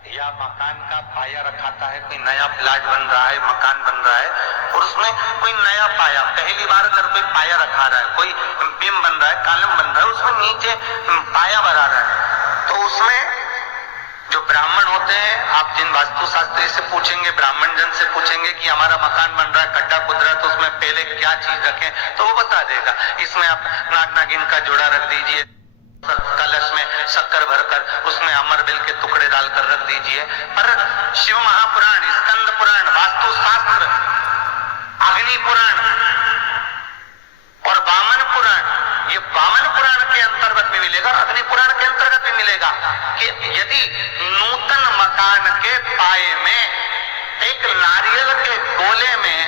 या मकान का पाया रखाता है, कोई नया प्लाट बन रहा है, मकान बन रहा है और उसमें कोई नया पाया, पहली बार अगर कोई पाया रखा रहा है, कोई बीम बन रहा है, कॉलम बन रहा है, उसमें नीचे पाया बना रहा है, तो उसमें जो ब्राह्मण होते हैं, आप जिन वास्तुशास्त्री से पूछेंगे, ब्राह्मण जन से पूछेंगे कि हमारा मकान बन रहा है, खड्डा खुदरा, तो उसमें पहले क्या चीज रखें, तो वो बता देगा। इसमें आप नाग नागिन का जोड़ा रख दीजिए, कलश में शक्कर भरकर उसमें अमरबेल के टुकड़े डालकर रख दीजिए। पर शिव महापुराण, स्कंद पुराण, वास्तुशास्त्र, अग्नि पुराण और वामन पुराण, ये वामन पुराण के अंतर्गत भी मिलेगा, अग्नि पुराण के अंतर्गत भी मिलेगा कि यदि नूतन मकान के पाए में एक नारियल के गोले में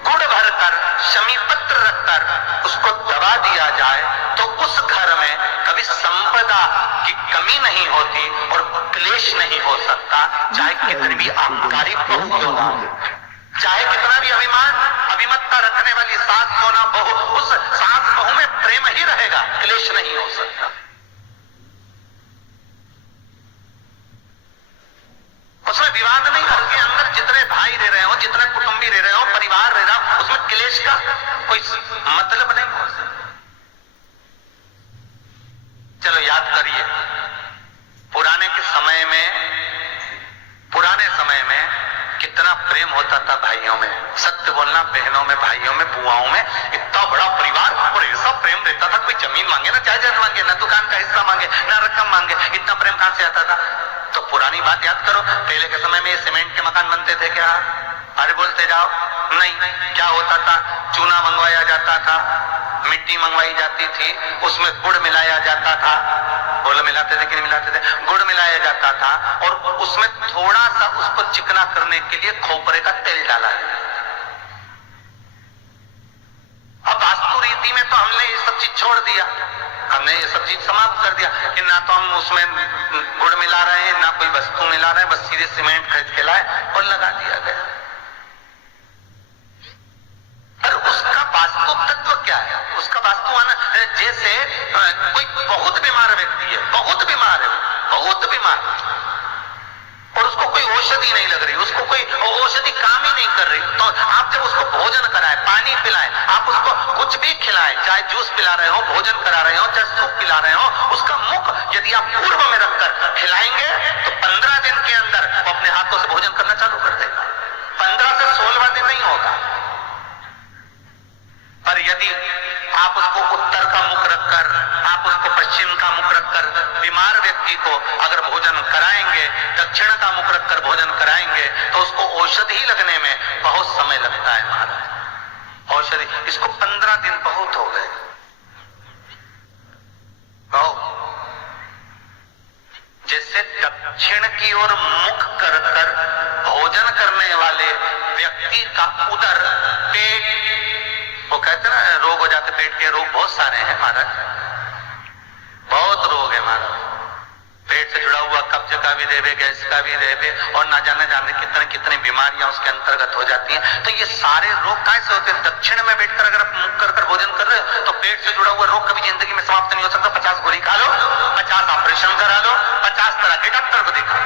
गुड़ भरकर, शमी पत्र रखकर उसको दबा दिया जाए तो उस घर में कभी संपदा की कमी नहीं होती और क्लेश नहीं हो सकता, चाहे कितनी भी आबकारी पहुंच होगा, चाहे कितना भी अभिमतता रखने वाली सास सोना बहू, उस सास बहू में प्रेम ही रहेगा, क्लेश नहीं हो सकता। उसमें विवाद नहीं, घर के अंदर जितने भाई रह रहे हो, जितने कुटुंबी रह रहे हो, परिवार रह रहा हो, उसमें क्लेश का कोई मतलब नहीं हो सकता। चलो याद करिए, पुराने समय में कितना प्रेम होता था भाइयों में, सत्य बोलना, बहनों में, भाइयों में, बुआओं में, इतना बड़ा परिवार और ऐसा प्रेम रहता था, कोई जमीन मांगे ना जायदाद मांगे, ना दुकान का हिस्सा मांगे, ना रकम मांगे, इतना प्रेम कहां से आता था। तो पुरानी बात याद करो, पहले के समय में सीमेंट के मकान बनते थे क्या? अरे बोलते जाओ, नहीं, क्या होता था, चूना मंगवाया जाता था, मिट्टी मंगवाई जाती थी, उसमें गुड़ मिलाया जाता था, बोलो मिलाते थे कि नहीं मिलाते थे, गुड़ मिलाया जाता था और उसमें थोड़ा सा उसको चिकना करने के लिए खोपरे का तेल डाला जाता था। अब वास्तु रीति में तो हमने ये सब चीज छोड़ दिया, हमने ये सब चीज समाप्त कर दिया कि ना तो हम उसमें गुड़ मिला रहे हैं, ना कोई वस्तु मिला रहे हैं, बस सीधे सीमेंट खरीद के लाए और लगा दिया गया। पर उसका वास्तु तत्व क्या है, उसका वास्तु आना, जैसे कोई बहुत बीमार व्यक्ति है, बहुत बीमार है, बहुत बीमार, और उसको कोई औषधि नहीं लग रही, उसको कोई औषधि काम ही नहीं कर रही, तो आप जब उसको भोजन कराएं, पानी पिलाएं, आप उसको कुछ भी खिलाएं, चाहे जूस पिला रहे हो, भोजन करा रहे हो, चाहे सूप पिला रहे हो, उसका मुख यदि आप पूर्व में रखकर खिलाएंगे तो 15 दिन के अंदर वो अपने हाथों से भोजन करना चालू कर देगा, 15 से 16वां दिन नहीं होगा। पर यदि आप उसको उत्तर का मुख रखकर, आप उसको पश्चिम का मुख रखकर बीमार व्यक्ति को अगर भोजन कराएंगे, दक्षिण का मुख रखकर भोजन कराएंगे, तो उसको औषधि लगने में बहुत समय लगता है महाराज। औषधि, इसको 15 दिन बहुत हो गए। जैसे दक्षिण की ओर मुख कर भोजन करने वाले व्यक्ति का उदर, पेट, वो कहते हैं ना रोग हो जाते, पेट के रोग बहुत सारे हैं महाराज, बहुत रोग है महाराज, पेट से जुड़ा हुआ कब्ज का भी देवे, गैस का भी देवे, और ना जाने कितने कितनी बीमारियां उसके अंतर्गत हो जाती हैं। तो ये सारे रोग कैसे होते हैं? दक्षिण में बैठकर अगर आप मुख कर भोजन कर रहे हो तो पेट से जुड़ा हुआ रोग कभी जिंदगी में समाप्त नहीं हो सकता। 50 गोली खा लो, 50 ऑपरेशन करा लो, 50 तरह के डॉक्टर को दिखाओ,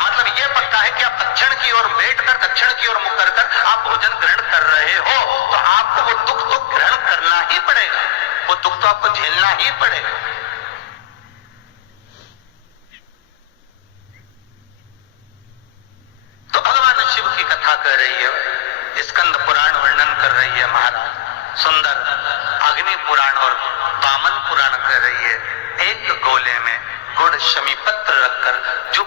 मतलब ये पक्का है कि आप दक्षिण की ओर बैठकर, दक्षिण की ओर मुख कर आप भोजन ग्रहण कर रहे हो तो आपको वो दुख तो ग्रहण करना ही पड़ेगा, वो दुख तो आपको झेलना ही पड़ेगा। तो भगवान शिव की कथा कर रही है, स्कंद पुराण वर्णन कर रही है महाराज, सुंदर अग्नि पुराण और वामन पुराण कर रही है। एक गोले में गुड़ शमी पत्र रखकर जो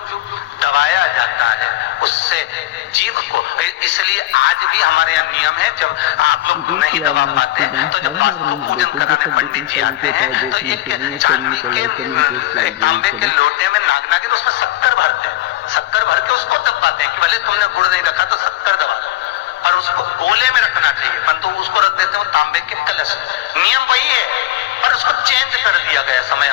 दबाया जाता है उससे जीव को, इसलिए आज भी हमारे यहाँ नियम है, जब आप लोग नहीं दबा पाते तो जब वास्तु पूजन कराने पंडित जी आते हैं तो एक चांदी के तांबे के लोटे में नाग नागिन, उसमें शक्कर भरते हैं, शक्कर भर के उसको दबाते हैं कि भले तुमने गुड़ नहीं रखा तो शक्कर दबा दो, और उसको गोले में रखना चाहिए, परंतु उसको रख देते हैं तांबे के कलश। नियम वही है पर उसको चेंज कर दिया गया समय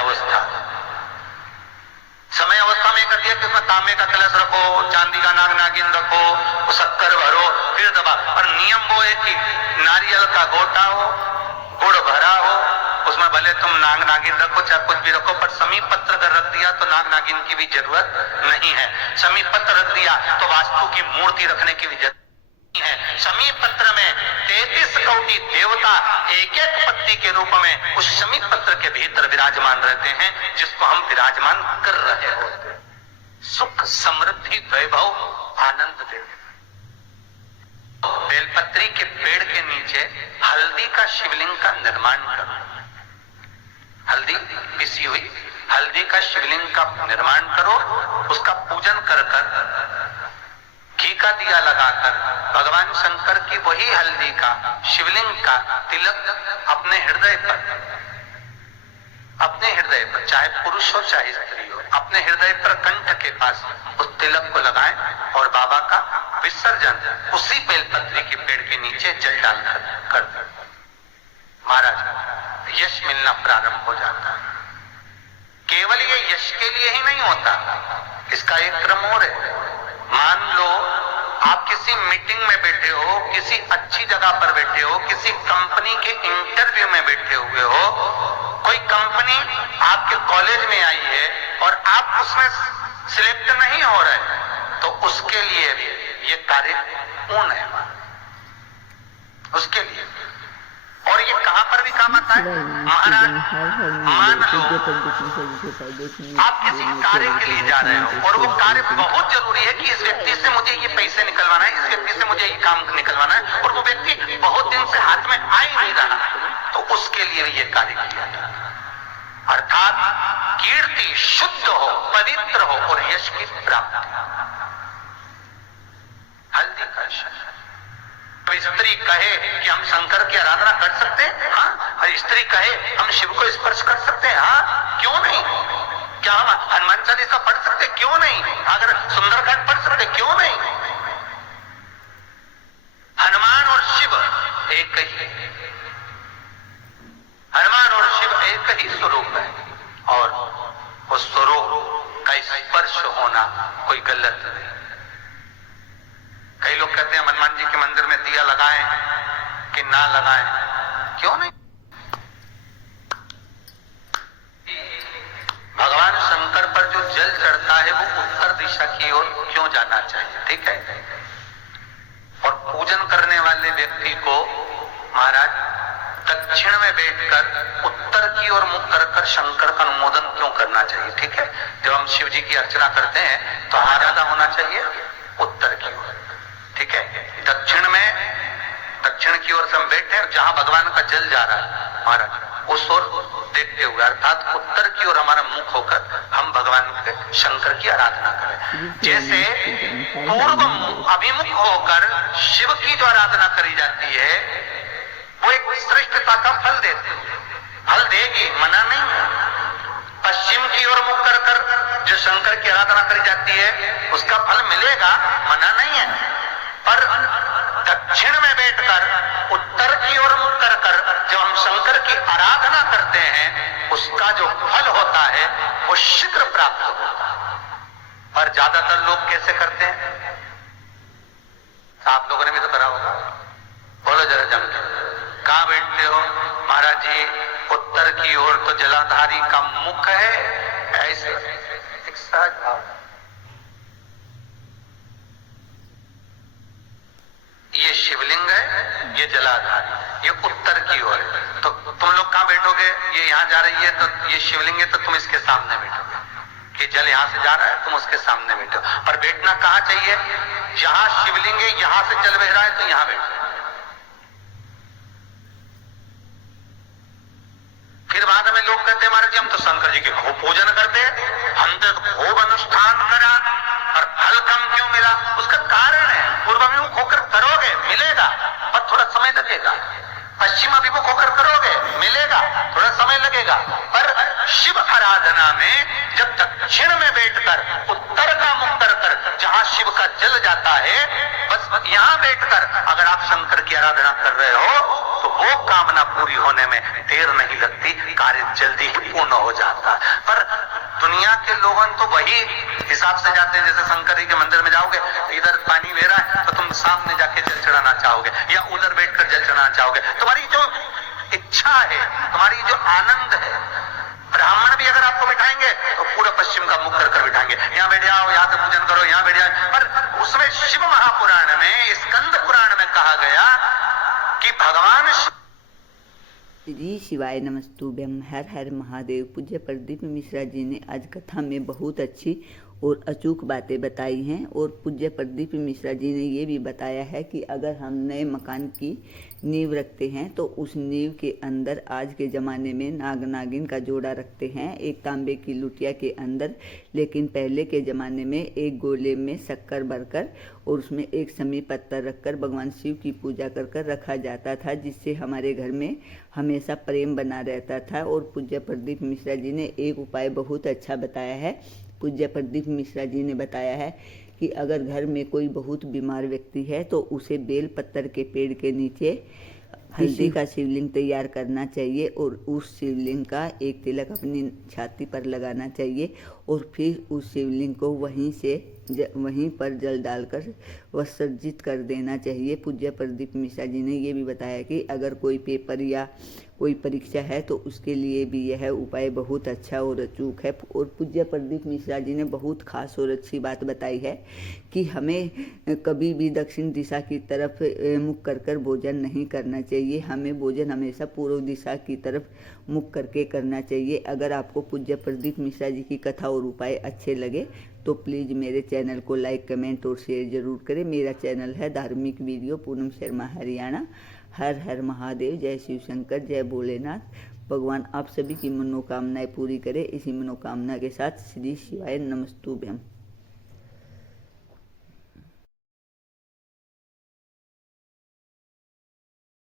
अवस्था में कर दिया कि उसमें तांबे का कलश रखो, चांदी का नाग नागिन रखो, शक्कर भरो, फिर दबा। पर नियम वो है कि नारियल का गोटा हो, गुड़ भरा हो, उसमें भले तुम नाग नागिन रखो चाहे कुछ भी रखो, पर समीप पत्र अगर रख दिया तो नाग नागिन की भी जरूरत नहीं है। समीप पत्र रख दिया तो वास्तु की मूर्ति रखने की भी जरूरत है। समीप पत्र में 33 कोटि देवता एक एक पत्ती के रूप में उस समीप पत्र के भीतर विराजमान रहते हैं, जिसको हम विराजमान कर रहे होते। सुख समृद्धि वैभव आनंद देव। बेलपत्री के पेड़ के नीचे हल्दी का शिवलिंग का निर्माण करो। हल्दी पिसी हुई हल्दी का शिवलिंग का निर्माण करो, उसका पूजन कर घी का दिया लगाकर भगवान शंकर की वही हल्दी का शिवलिंग का तिलक अपने हृदय पर चाहे पुरुष हो चाहे स्त्री हो, अपने हृदय पर कंठ के पास उस तिलक को लगाएं और बाबा का विसर्जन उसी बेलपत्री के पेड़ के नीचे जल डालकर कर दे। महाराज यश मिलना प्रारंभ हो जाता है। केवल ये यश के लिए ही नहीं होता, इसका एक क्रम और है। मान लो आप किसी मीटिंग में बैठे हो, किसी अच्छी जगह पर बैठे हो, किसी कंपनी के इंटरव्यू में बैठे हुए हो, कोई कंपनी आपके कॉलेज में आई है और आप उसमें सिलेक्ट नहीं हो रहे, तो उसके लिए भी ये कार्य पूर्ण है उसके लिए। और ये कहां पर भी काम आता है महाराज। मान लो आप किसी कार्य के लिए जा रहे हो और वो कार्य बहुत जरूरी है कि इस व्यक्ति से मुझे ये पैसे निकलवाना है, इस व्यक्ति से मुझे ये काम निकलवाना है, और वो व्यक्ति बहुत दिन से हाथ में आ ही नहीं रहा, तो उसके लिए भी ये कार्य किया जाता है। अर्थात कीर्ति शुद्ध हो, पवित्र हो और यश की प्राप्ति। हल्दी का शस्त्र। स्त्री कहे कि हम शंकर की आराधना कर सकते हैं, हाँ। स्त्री कहे हम शिव को स्पर्श कर सकते हैं, हाँ, क्यों नहीं। क्या हम हनुमान चालीसा पढ़ सकते, क्यों नहीं। अगर सुंदरकांड पढ़ सकते, क्यों नहीं। हनुमान और शिव एक ही, हनुमान और शिव एक ही स्वरूप है, और उस स्वरूप का स्पर्श होना कोई गलत नहीं। कई लोग कहते हैं हनुमान जी के मंदिर में दिया लगाएं कि ना लगाएं, क्यों नहीं। भगवान शंकर पर जो जल चढ़ता है वो उत्तर दिशा की ओर क्यों जाना चाहिए, ठीक है। और पूजन करने वाले व्यक्ति को महाराज दक्षिण में बैठकर उत्तर की ओर मुख कर शंकर का अनुमोदन क्यों करना चाहिए, ठीक है। जब हम शिव जी की अर्चना करते हैं तो आराधना होना चाहिए उत्तर की ओर, ठीक है। दक्षिण की ओर से हम बैठे हैं, जहां भगवान का जल जा रहा है महाराज उस ओर देखते हुए, अर्थात उत्तर की ओर हमारा मुख होकर हम भगवान के शंकर की आराधना करें। जैसे पूर्व अभिमुख होकर शिव की जो आराधना करी जाती है वो एक श्रेष्ठता का फल देगी, मना नहीं। पश्चिम की ओर मुख कर जो शंकर की आराधना करी जाती है उसका फल मिलेगा, मना नहीं है। पर दक्षिण में बैठकर उत्तर की ओर मुख कर जब हम शंकर की आराधना करते हैं उसका जो फल होता है वो शीघ्र प्राप्त होता है। पर ज्यादातर लोग कैसे करते हैं, आप लोगों ने भी तो करा होगा, बोलो जरा जम के। कहां बैठते हो महाराज जी, उत्तर की ओर तो जलाधारी का मुख है, ऐसे एक सहज भाव। ये शिवलिंग है, ये जलाधारी, ये उत्तर की ओर है, तो तुम लोग कहां बैठोगे। ये यहां जा रही है तो ये शिवलिंग है तो तुम इसके सामने बैठोगे, कि जल यहां से जा रहा है तुम उसके सामने बैठो। पर बैठना कहां चाहिए, जहां शिवलिंग है यहां से जल बह रहा है तो यहां बैठो। फिर बाद में लोग कहते हैं महाराज जी हम तो शंकर जी के खूब पूजन करते हैं, हमने तो खूब अनुष्ठान करा और फल कम क्यों मिला। उसका कारण है पूर्वाभिमुख होकर करोगे मिलेगा पर थोड़ा समय लगेगा, पश्चिम अभिमुख होकर करोगे मिलेगा, थोड़ा समय लगेगा। पर शिव आराधना में जब दक्षिण में बैठकर उत्तर का मुख कर जहां शिव का जल जाता है, बस यहां बैठकर अगर आप शंकर की आराधना कर रहे हो तो वो कामना पूरी होने में देर नहीं लगती, कार्य जल्दी ही पूर्ण हो जाता। पर दुनिया के लोगों तो वही हिसाब से जाते हैं, जैसे शंकर जी के मंदिर में जाओगे इधर पानी बह रहा है तो तुम सामने जाके जल चढ़ाना चाहोगे या उधर बैठकर जल चढ़ाना चाहोगे। तुम्हारी जो इच्छा है, तुम्हारी जो आनंद है। ब्राह्मण भी अगर आपको बिठाएंगे तो पूरे पश्चिम का मुख कर बिठाएंगे, यहाँ बैठ जाओ, यहाँ से पूजन करो, यहाँ बैठ जाओ। पर उसमें शिव महापुराण में, स्कंद पुराण में कहा गया कि भगवान श्री शिवाय नमस्तुभ्यम। हर हर महादेव। पूज्य प्रदीप मिश्रा जी ने आज कथा में बहुत अच्छी और अचूक बातें बताई हैं। और पूज्य प्रदीप मिश्रा जी ने ये भी बताया है कि अगर हम नए मकान की नींव रखते हैं तो उस नींव के अंदर आज के ज़माने में नाग नागिन का जोड़ा रखते हैं एक तांबे की लुटिया के अंदर। लेकिन पहले के ज़माने में एक गोले में शक्कर भरकर और उसमें एक समी पत्थर रखकर भगवान शिव की पूजा कर कर रखा जाता था, जिससे हमारे घर में हमेशा प्रेम बना रहता था। और पूज्य प्रदीप मिश्रा जी ने एक उपाय बहुत अच्छा बताया है। पूज्य प्रदीप मिश्रा जी ने बताया है कि अगर घर में कोई बहुत बीमार व्यक्ति है तो उसे बेल पत्तर के पेड़ के नीचे हल्दी का शिवलिंग तैयार करना चाहिए और उस शिवलिंग का एक तिलक अपनी छाती पर लगाना चाहिए और फिर उस शिवलिंग को वहीं पर जल डालकर विसर्जित कर देना चाहिए। पूज्य प्रदीप मिश्रा जी ने ये भी बताया कि अगर कोई पेपर या कोई परीक्षा है तो उसके लिए भी यह उपाय बहुत अच्छा और अचूक है। और पूज्य प्रदीप मिश्रा जी ने बहुत खास और अच्छी बात बताई है कि हमें कभी भी दक्षिण दिशा की तरफ मुख कर कर भोजन नहीं करना चाहिए। हमें भोजन हमेशा पूर्व दिशा की तरफ मुख करके करना चाहिए। अगर आपको पूज्य प्रदीप मिश्रा जी की कथा और उपाय अच्छे लगे तो प्लीज़ मेरे चैनल को लाइक, कमेंट और शेयर ज़रूर करें। मेरा चैनल है धार्मिक वीडियो पूनम शर्मा हरियाणा। हर हर महादेव। जय शिव शंकर, जय भोलेनाथ। भगवान आप सभी की मनोकामनाएं पूरी करे। इसी मनोकामना के साथ श्री शिवाय नमस्तुभ्यम।